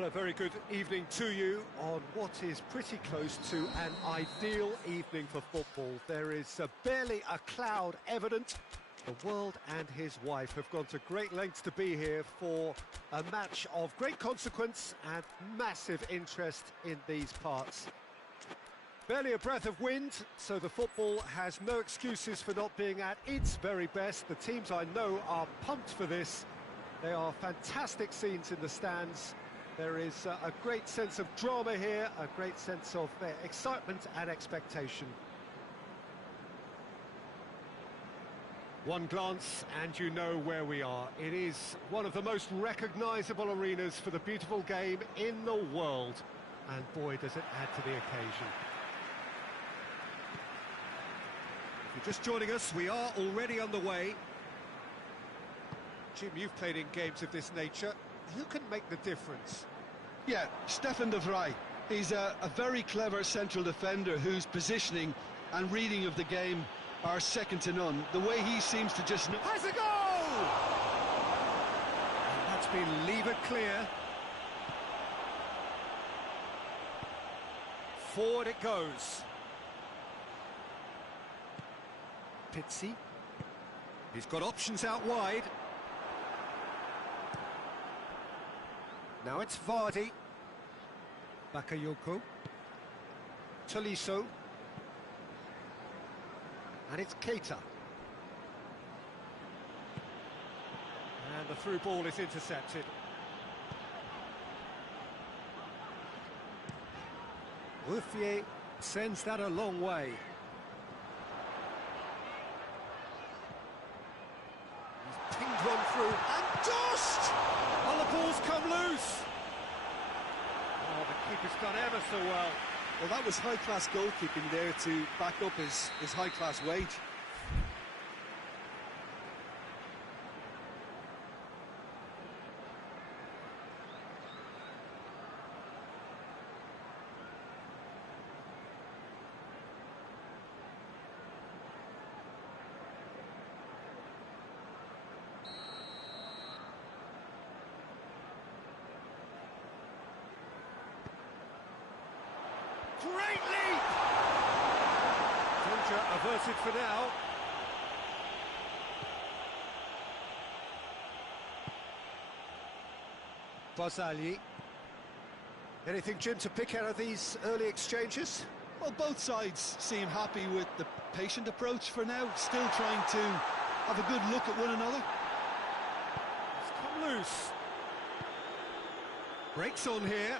Well, a very good evening to you on what is pretty close to an ideal evening for football. There is barely a cloud evident. The world and his wife have gone to great lengths to be here for a match of great consequence and massive interest in these parts. Barely a breath of wind, so the football has no excuses for not being at its very best. The teams I know are pumped for this. They are fantastic scenes in the stands. There is a great sense of drama here, a great sense of excitement and expectation. One glance and you know where we are. It is one of the most recognisable arenas for the beautiful game in the world. And boy, does it add to the occasion. If you're just joining us, we are already underway. Jim, you've played in games of this nature. Who can make the difference? Yeah, Stefan de Vrij. He's a very clever central defender whose positioning and reading of the game are second to none. The way he seems to just... Has a goal! And that's been levered clear. Forward it goes. Pizzi. He's got options out wide. Now it's Vardy. Bakayoko. Tolisso. And it's Keita. And the through ball is intercepted. Ruffier sends that a long way. He's pinged one through and dust! Oh, the ball's come loose! Oh, the keeper's done ever so well. Well, that was high-class goalkeeping there to back up his high-class wage. Great leap! Danger averted for now. Barzagli. Anything, Jim, to pick out of these early exchanges? Well, both sides seem happy with the patient approach for now, still trying to have a good look at one another. It's come loose. Breaks on here.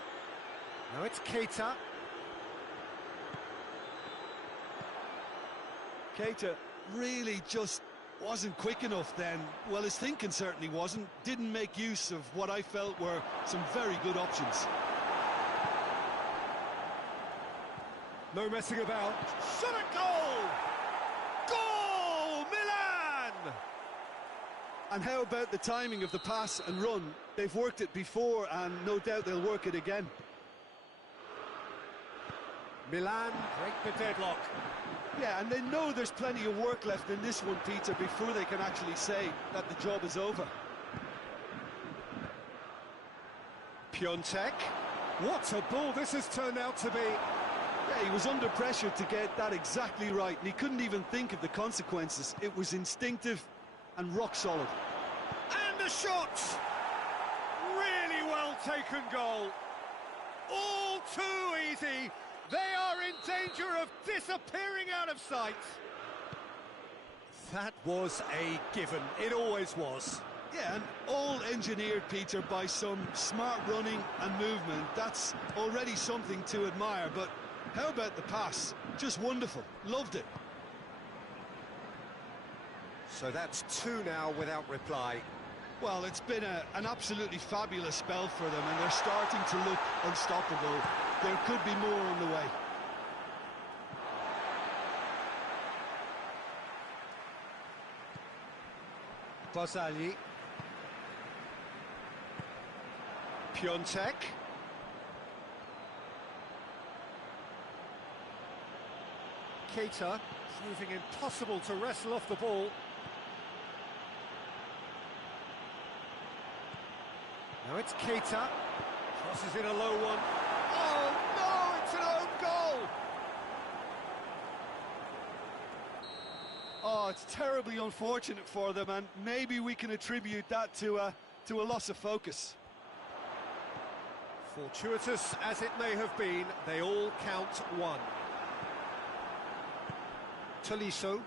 Now it's Keita. Keita really just wasn't quick enough then. Well, his thinking certainly wasn't. Didn't make use of what I felt were some very good options. No messing about. Shot at goal! Goal! Milan! And how about the timing of the pass and run? They've worked it before and no doubt they'll work it again. Milan break the deadlock. Yeah, and they know there's plenty of work left in this one, Peter, before they can actually say that the job is over. Piontek. What a ball this has turned out to be. Yeah, he was under pressure to get that exactly right, and he couldn't even think of the consequences. It was instinctive and rock solid. And a shot! Really well taken goal. All too easy. They are in danger of disappearing out of sight. That was a given. It always was. Yeah, and all engineered, Peter, by some smart running and movement. That's already something to admire, but how about the pass? Just wonderful. Loved it. So that's two now without reply. Well, it's been an absolutely fabulous spell for them, and they're starting to look unstoppable. There could be more on the way. Barzagli. Piontek. Keita, proving impossible to wrestle off the ball. Now it's Keita, Crosses in a low one. Oh, no, it's an own goal! Oh, it's terribly unfortunate for them, and maybe we can attribute that to a loss of focus. Fortuitous as it may have been, they all count one. Tolisso.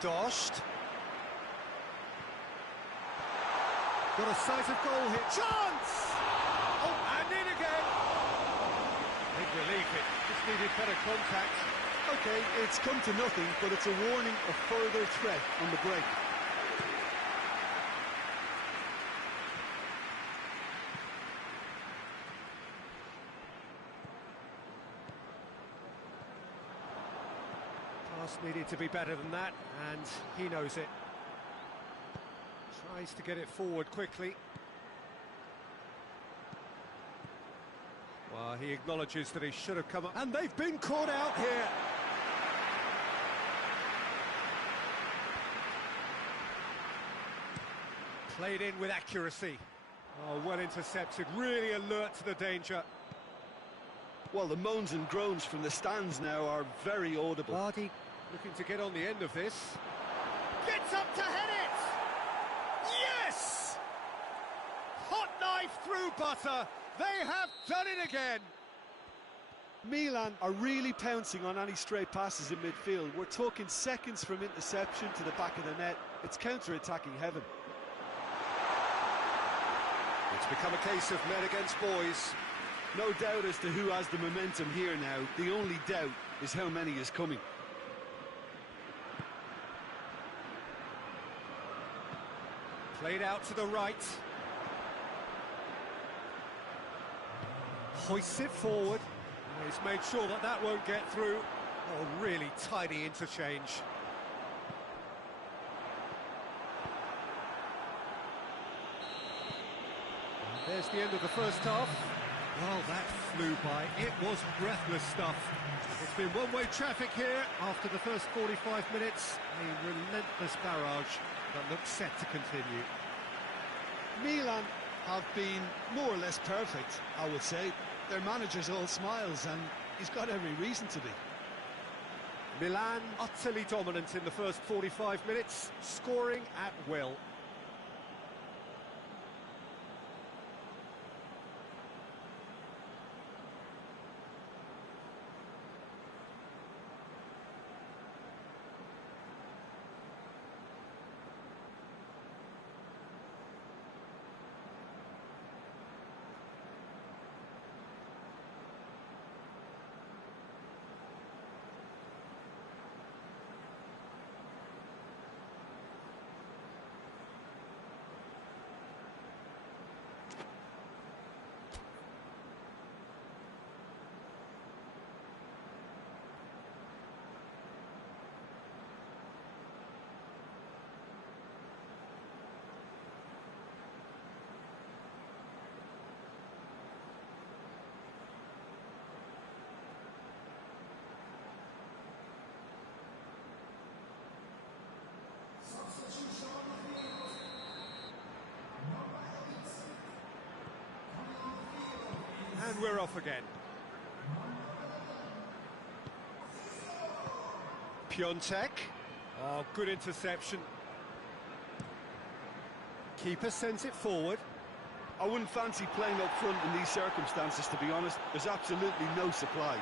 Dost. Got a sight of goal here. Chance! Oh, and in again! Big relief, it just needed better contact. Okay, it's come to nothing, but it's a warning of further threat on the break. Pass needed to be better than that, and he knows it. Tries to get it forward quickly. Well, he acknowledges that he should have come up, and they've been caught out here. Played in with accuracy. Oh, well intercepted, really alert to the danger. Well, the moans and groans from the stands now are very audible. Vardy looking to get on the end of this. Gets up to head it! Yes! Hot knife through butter. They have done it again. Milan are really pouncing on any stray passes in midfield. We're talking seconds from interception to the back of the net. It's counter-attacking heaven. It's become a case of men against boys. No doubt as to who has the momentum here now. The only doubt is how many is coming. Played out to the right. Hoists it forward. He's made sure that that won't get through. Oh, really tidy interchange. And there's the end of the first half. Well, that flew by. It was breathless stuff. It's been one-way traffic here after the first 45 minutes. A relentless barrage that looks set to continue. Milan have been more or less perfect, I would say. Their manager's all smiles, and he's got every reason to be. Milan utterly dominant in the first 45 minutes, scoring at will. And we're off again. Piontek. Oh, good interception. Keeper sends it forward. I wouldn't fancy playing up front in these circumstances, to be honest. There's absolutely no supply.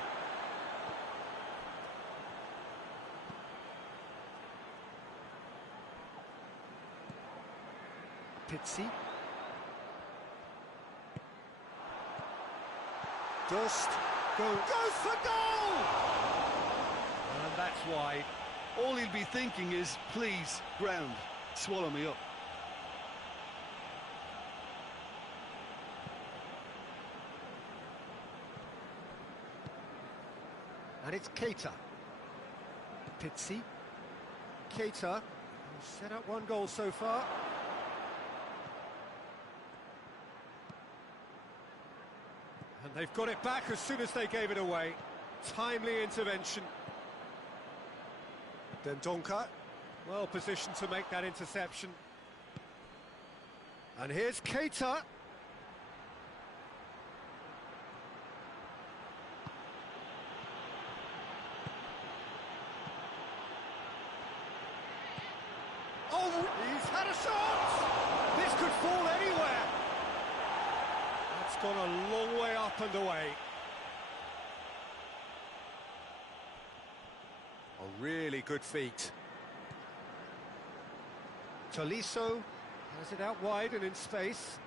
Pizzi. Dost goes for goal! And that's wide. All he'll be thinking is, please, ground, swallow me up. And it's Keita. Pizzi. Keita, who's set up one goal so far. And they've got it back as soon as they gave it away. Timely intervention. Dendoncker, well positioned to make that interception. And here's Keita. a shot! This could fall anywhere. That's gone a long way up and away. A really good feat. Tolisso has it out wide and in space.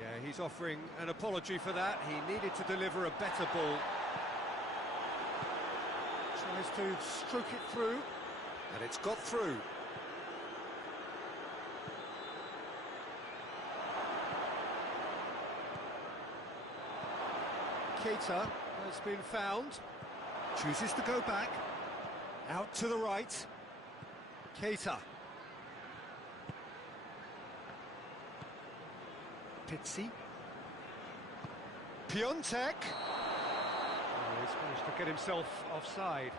Yeah, he's offering an apology for that. He needed to deliver a better ball. Tries to stroke it through, and it's got through. Keita has been found. Chooses to go back. Out to the right. Keita. Pizzi. Piontek. Oh, he's managed to get himself offside.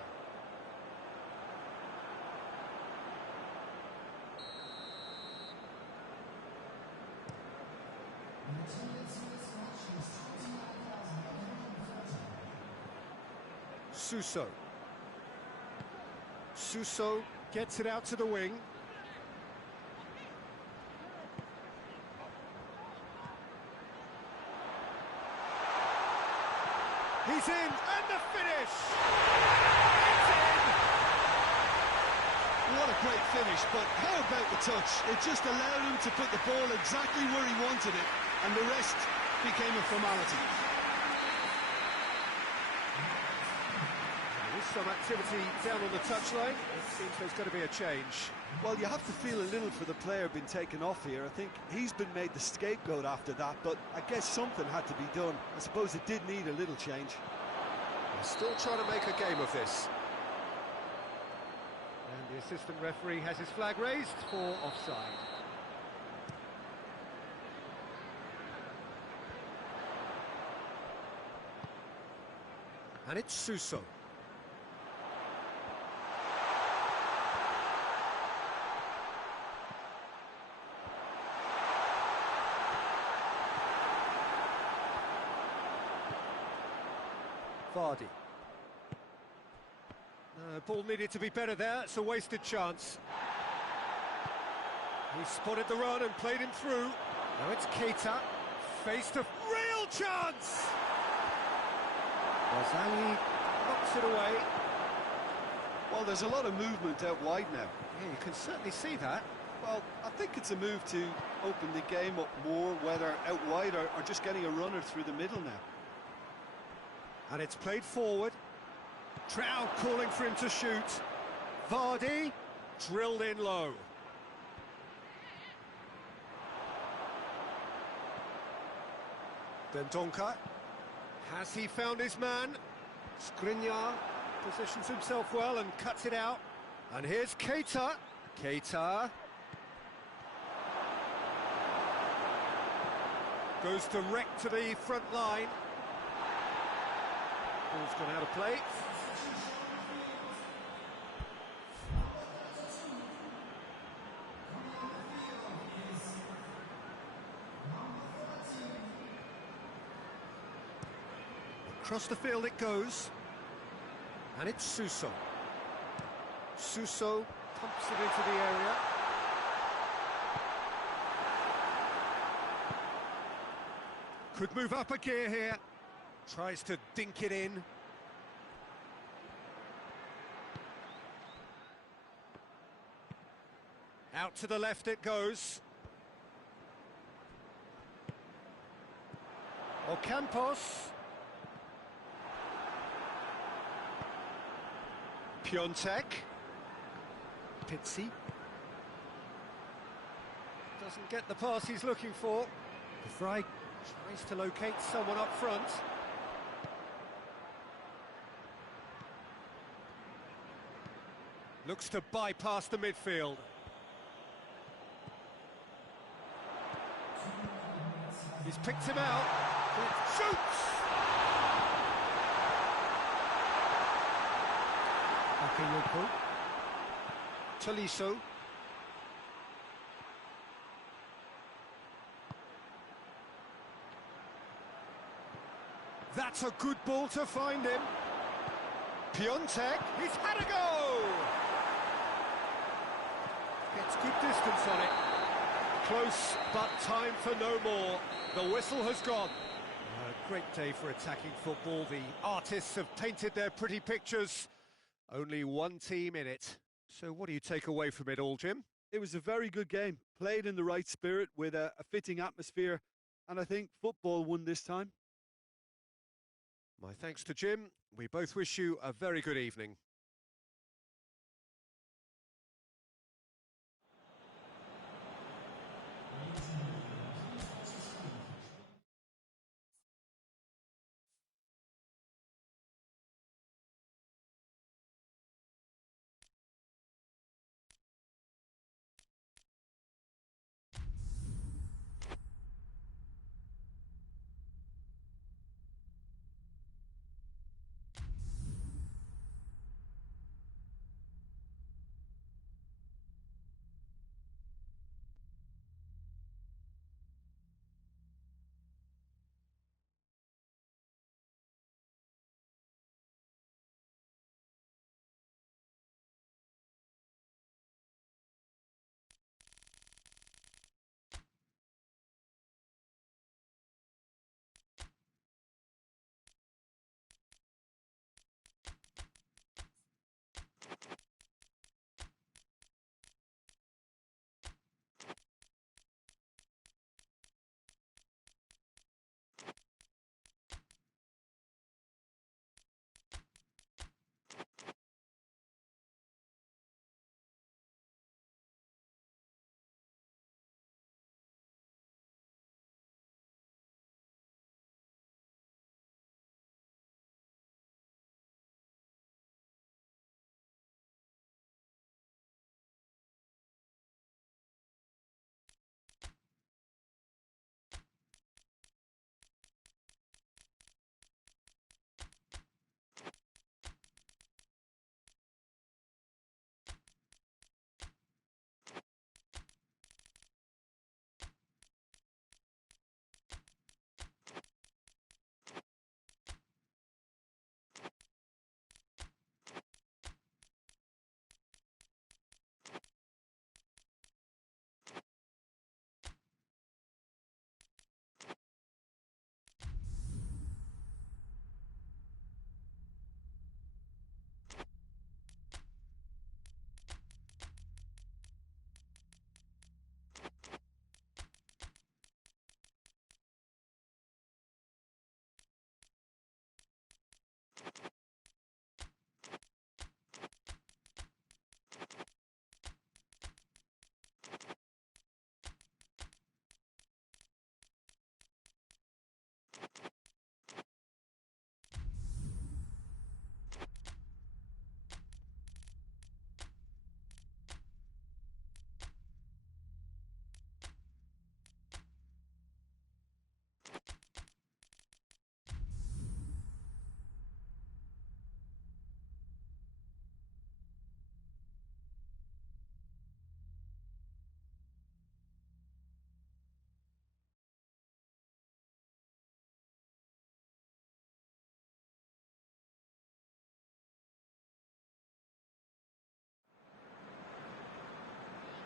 Suso. Suso gets it out to the wing. He's in, and the finish! It's in! What a great finish, but how about the touch? It just allowed him to put the ball exactly where he wanted it, and the rest became a formality. There's some activity down on the touchline. It seems there's going to be a change. Well, you have to feel a little for the player being taken off here. I think he's been made the scapegoat after that, but I guess something had to be done. I suppose it did need a little change. They're still trying to make a game of this. And the assistant referee has his flag raised for offside. And it's Suso. Vardy. No, ball needed to be better there. It's a wasted chance. He spotted the run and played him through. Now it's Keita. Faced a real chance! Barzagli knocks it away. Well, there's a lot of movement out wide now. Yeah, you can certainly see that. Well, I think it's a move to open the game up more, whether out wide or just getting a runner through the middle now. And it's played forward. Trout calling for him to shoot. Vardy drilled in low. Dendoncker. Has he found his man? Skriniar positions himself well and cuts it out. And here's Keita. Keita. Goes direct to the front line. Ball's gone out of play. Across the field it goes. And it's Suso. Suso pumps it into the area. Could move up a gear here. Tries to dink it in. Out to the left it goes. Ocampos. Piontek. Pizzi. Doesn't get the pass he's looking for. De Vrij tries to locate someone up front. Looks to bypass the midfield. He's picked him out. Shoots! Bakayoko. Tolisso. That's a good ball to find him. Piontek, he's had a go! Gets good distance on it. Close, but time for no more. The whistle has gone. A great day for attacking football. The artists have painted their pretty pictures. Only one team in it. So what do you take away from it all, Jim? It was a very good game, played in the right spirit with a fitting atmosphere, and I think football won this time. My thanks to Jim. We both wish you a very good evening.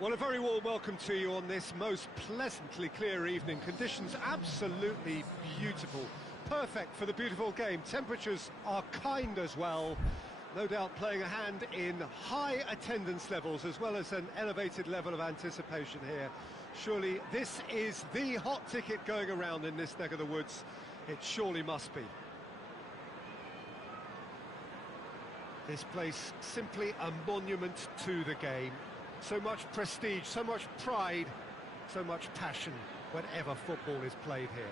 Well, a very warm welcome to you on this most pleasantly clear evening. Conditions absolutely beautiful. Perfect for the beautiful game. Temperatures are kind as well. No doubt playing a hand in high attendance levels as well as an elevated level of anticipation here. Surely this is the hot ticket going around in this neck of the woods. It surely must be. This place simply a monument to the game. So much prestige, so much pride, so much passion whenever football is played here.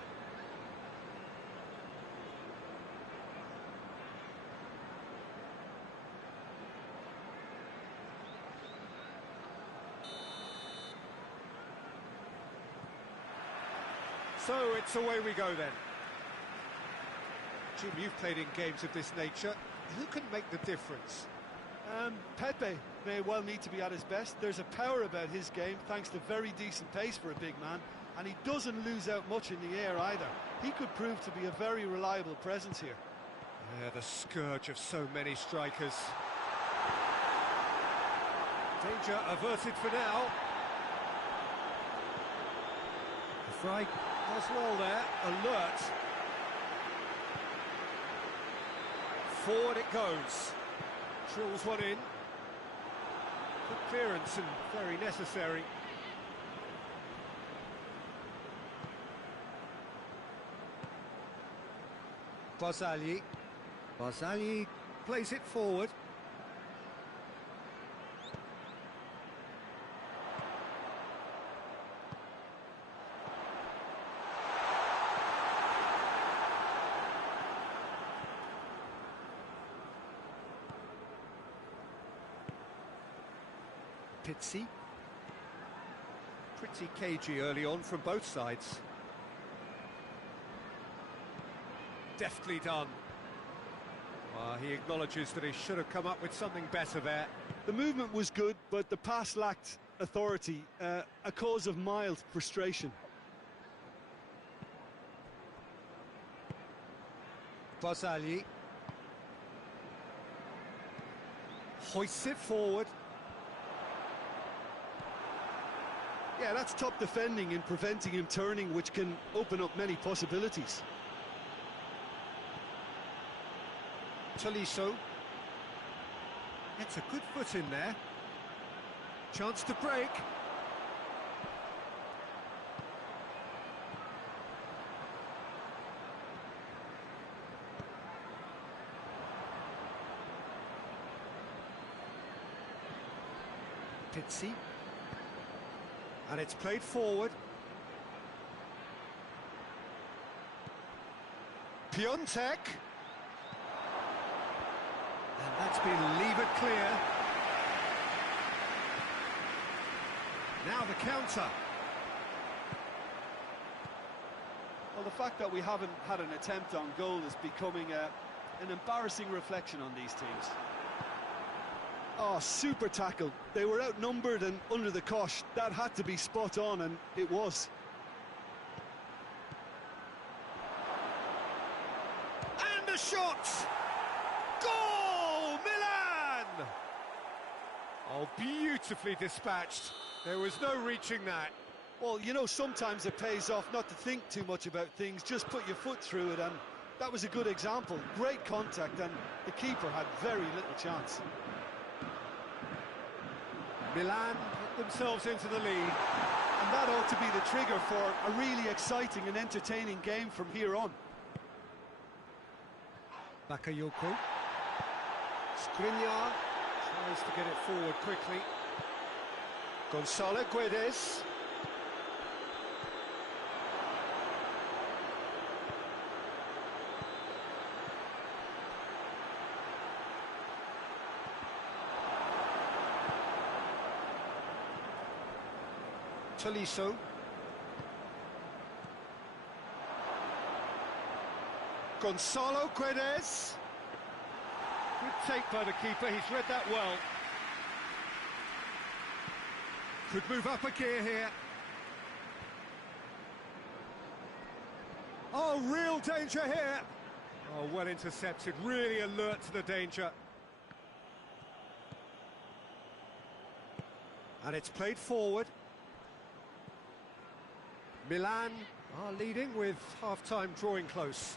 So it's away we go then. Jim, you've played in games of this nature. Who can make the difference? Pepe may well need to be at his best. There's a power about his game, thanks to very decent pace for a big man, and he doesn't lose out much in the air either. He could prove to be a very reliable presence here. Yeah, the scourge of so many strikers. Danger averted for now. The Fry does well there, alert. Forward it goes. Drills one in. Good clearance and very necessary. Barzagli. Barzagli plays it forward. Pizzi. Pretty cagey early on from both sides. Deftly done. He acknowledges that he should have come up with something better there. The movement was good, but the pass lacked authority, a cause of mild frustration. Barzagli hoists it forward. Yeah, that's top defending and preventing him turning, which can open up many possibilities. Tolisso gets a good foot in there. Chance to break. Pizzi. And it's played forward. Piontek. And that's been levered clear. Now the counter. Well, the fact that we haven't had an attempt on goal is becoming an embarrassing reflection on these teams. Oh, super tackle. They were outnumbered and under the cosh. That had to be spot on, and it was. And the shot! Goal! Milan! Oh, beautifully dispatched. There was no reaching that. Well, you know, sometimes it pays off not to think too much about things, just put your foot through it, and that was a good example. Great contact, and the keeper had very little chance. Milan put themselves into the lead. And that ought to be the trigger for a really exciting and entertaining game from here on. Bakayoko. Skriniar tries to get it forward quickly. Gonzalo Guedes. Tolisso. Gonzalo Guedes. Good take by the keeper, he's read that well. Could move up a gear here. Oh, real danger here. Oh, well intercepted, really alert to the danger. And it's played forward. Milan are leading with half-time drawing close.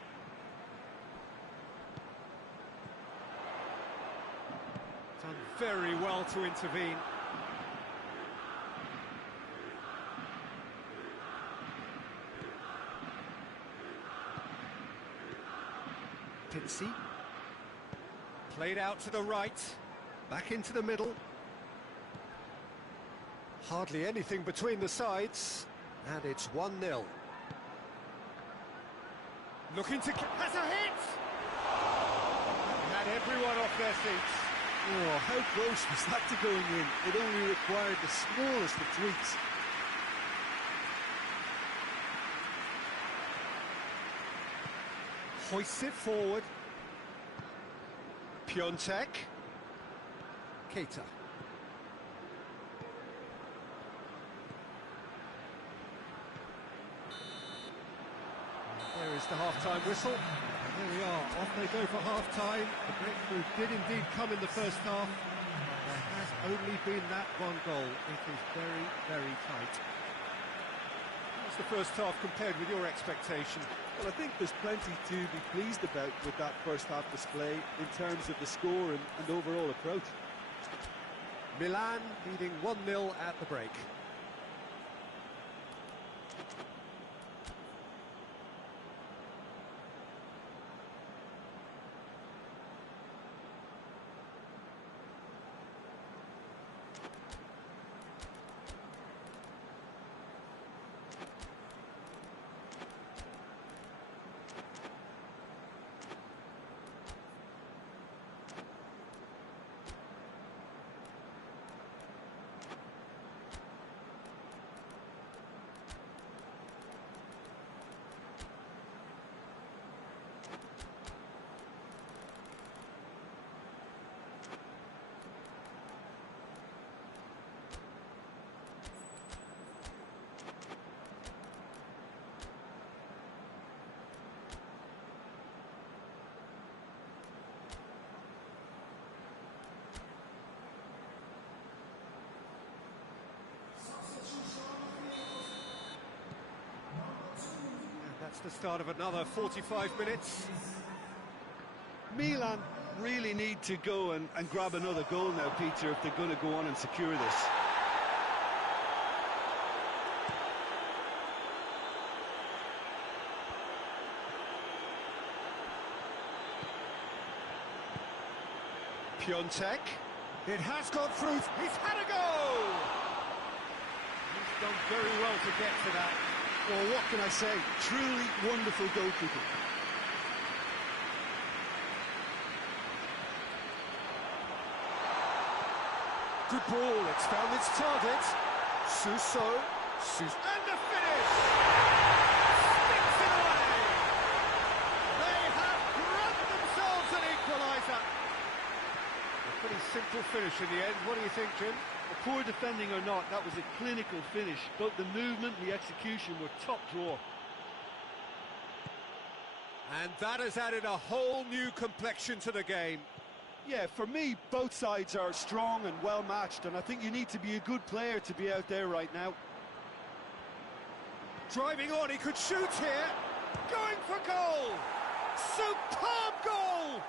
Done very well to intervene. Pizzi. Played out to the right. Back into the middle. Hardly anything between the sides. And it's 1-0. Looking to... has a hit! Had everyone off their seats. Oh, how close was that to going in? It only required the smallest of tweaks. Hoists it forward. Piontek. Keita. There is the half-time whistle. Here we are, off they go for half-time. The breakthrough did indeed come in the first half. There has only been that one goal. It is very, very tight. How's the first half compared with your expectation? Well, I think there's plenty to be pleased about with that first half display in terms of the score and overall approach. Milan leading 1-0 at the break. That's the start of another 45 minutes. Milan really need to go and grab another goal now, Peter, if they're going to go on and secure this. Piontek. It has gone through. He's had a go! He's done very well to get to that. Well, what can I say? Truly wonderful goalkeeping. Good ball, it's found its target. Suso. And the finish! Sticks it away! They have grabbed themselves an equaliser. A pretty simple finish in the end. What do you think, Jim? Poor defending or not, that was a clinical finish. Both the movement and the execution were top drawer. And that has added a whole new complexion to the game. Yeah, for me, both sides are strong and well matched, and I think you need to be a good player to be out there right now. Driving on, he could shoot here. Going for goal! Superb goal!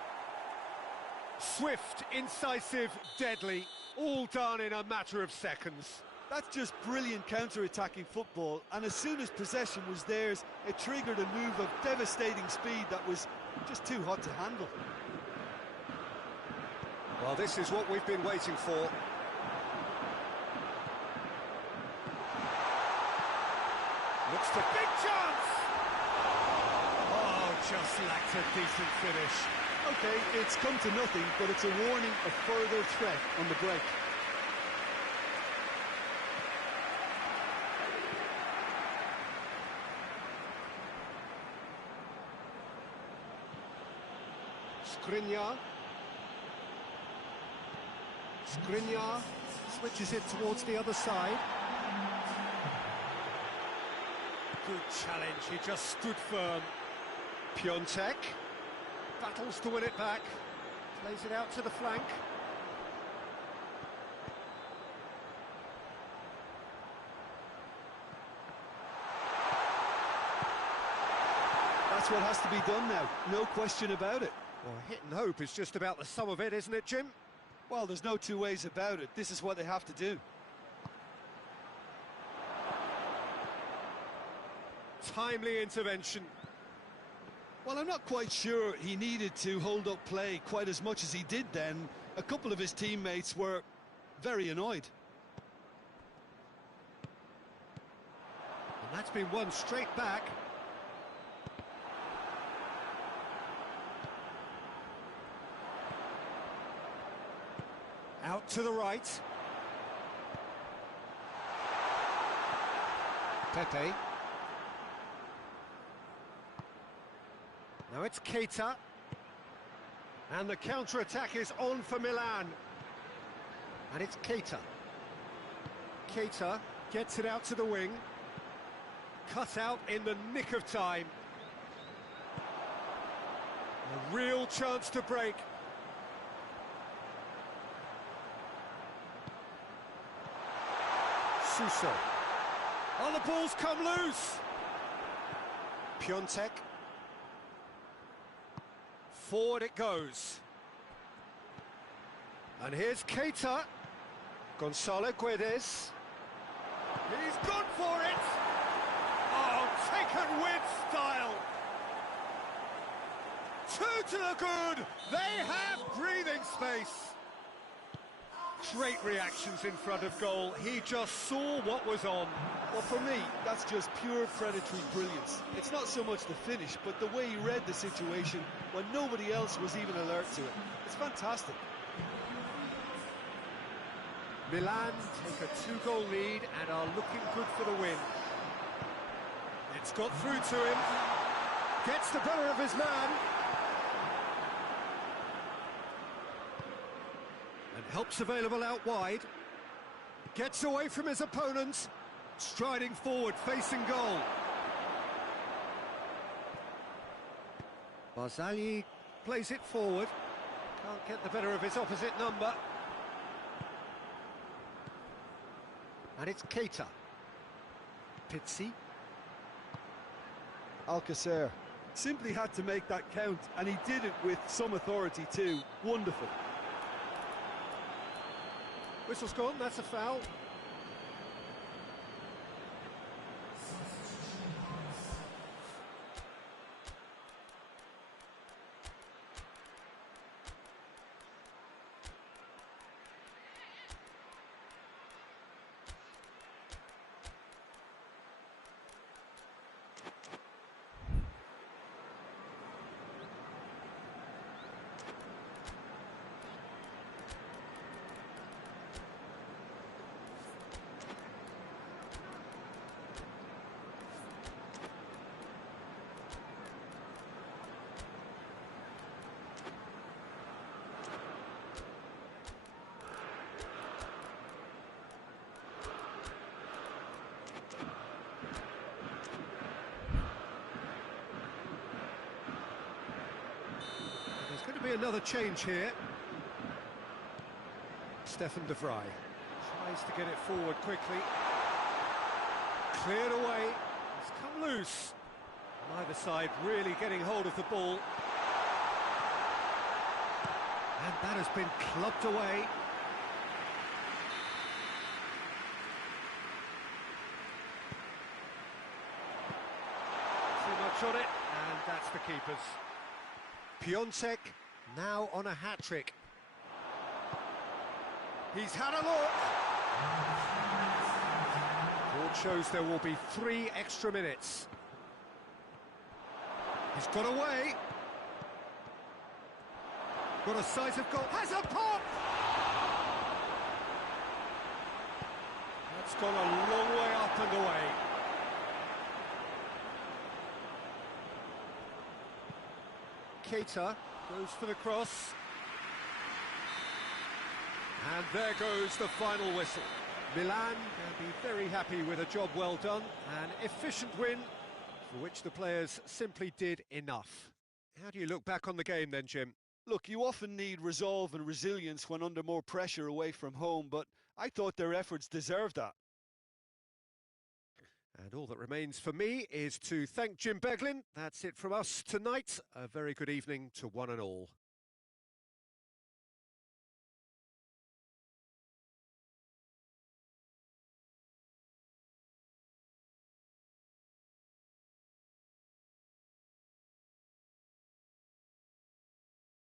Swift, incisive, deadly. All done in a matter of seconds. That's just brilliant counter-attacking football, and as soon as possession was theirs, it triggered a move of devastating speed that was just too hot to handle. Well, this is what we've been waiting for. Looks to big chance! Oh, just lacked a decent finish. Okay, it's come to nothing, but it's a warning of further threat on the break. Skriniar switches it towards the other side. Good challenge, he just stood firm. Piontek battles to win it back, plays it out to the flank. That's what has to be done now, no question about it. Well, hit and hope is just about the sum of it, isn't it, Jim? Well, there's no two ways about it. This is what they have to do. Timely intervention. Well, I'm not quite sure he needed to hold up play quite as much as he did then. A couple of his teammates were very annoyed. And that's been won straight back. Out to the right. Pepe. Now it's Keita. And the counter-attack is on for Milan. And it's Keita. Keita gets it out to the wing. Cut out in the nick of time. A real chance to break. Suso. Oh, the ball's come loose. Piontek. Forward it goes. And here's Keita. Gonzalo Guedes. He's gone for it. Oh, taken with style. Two to the good. They have breathing space. Great reactions in front of goal. He just saw what was on. Well, for me, that's just pure predatory brilliance. It's not so much the finish, but the way he read the situation when nobody else was even alert to it. It's fantastic. Milan take a two-goal lead and are looking good for the win. It's got through to him. Gets the better of his man. And help's available out wide. Gets away from his opponents. Striding forward, facing goal. Barzagli plays it forward. Can't get the better of his opposite number. And it's Keita. Pizzi. Alcacer simply had to make that count, and he did it with some authority too. Wonderful. Whistle's gone, that's a foul. There's going to be another change here. Stefan de Vrij tries to get it forward quickly. Cleared away. It's come loose. Neither side really getting hold of the ball. And that has been clubbed away. Too much on it, and that's the keeper's. Piontek now on a hat-trick. He's had a look. Board shows there will be 3 extra minutes. He's got away. Got a sight of goal. Has a pop! That's gone a long way up and away. Keita goes for the cross. And there goes the final whistle. Milan can be very happy with a job well done. An efficient win for which the players simply did enough. How do you look back on the game then, Jim? Look, you often need resolve and resilience when under more pressure away from home, but I thought their efforts deserved that. And all that remains for me is to thank Jim Beglin. That's it from us tonight. A very good evening to one and all.